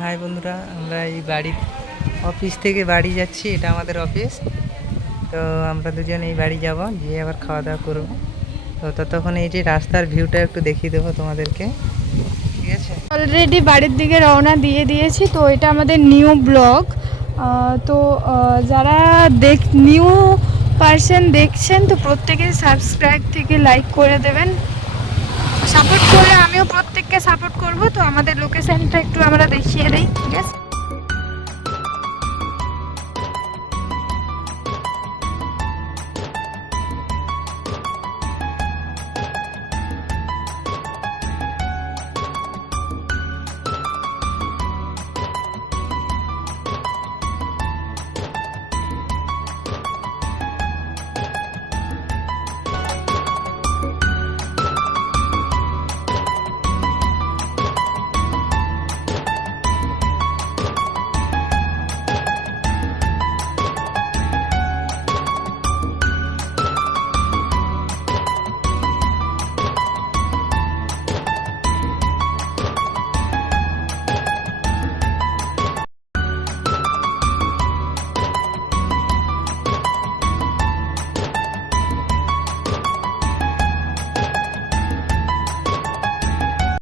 High বন্ধুরা, আমরা এই অফিস থেকে বাড়ি যাচ্ছি। এটা আমাদের অফিস। তো আমরা দুজন এই বাড়ি যাব, গিয়ে আবার খাওয়া দাওয়া করবো। তো ততক্ষণ এই যে রাস্তার ভিউটা একটু দেখিয়ে দেবো তোমাদেরকে, ঠিক আছে? অলরেডি বাড়ির দিকে রওনা দিয়ে দিয়েছি। তো এটা আমাদের নিউ ব্লগ। তো যারা নিউ পার্সন দেখছেন, তো প্রত্যেকে সাবস্ক্রাইব থেকে লাইক করে দেবেন। সাপোর্ট করলে আমিও প্রত্যেককে সাপোর্ট করব। তো আমাদের লোকেশনটা একটু আমরা দেখিয়ে দিই, ঠিক আছে?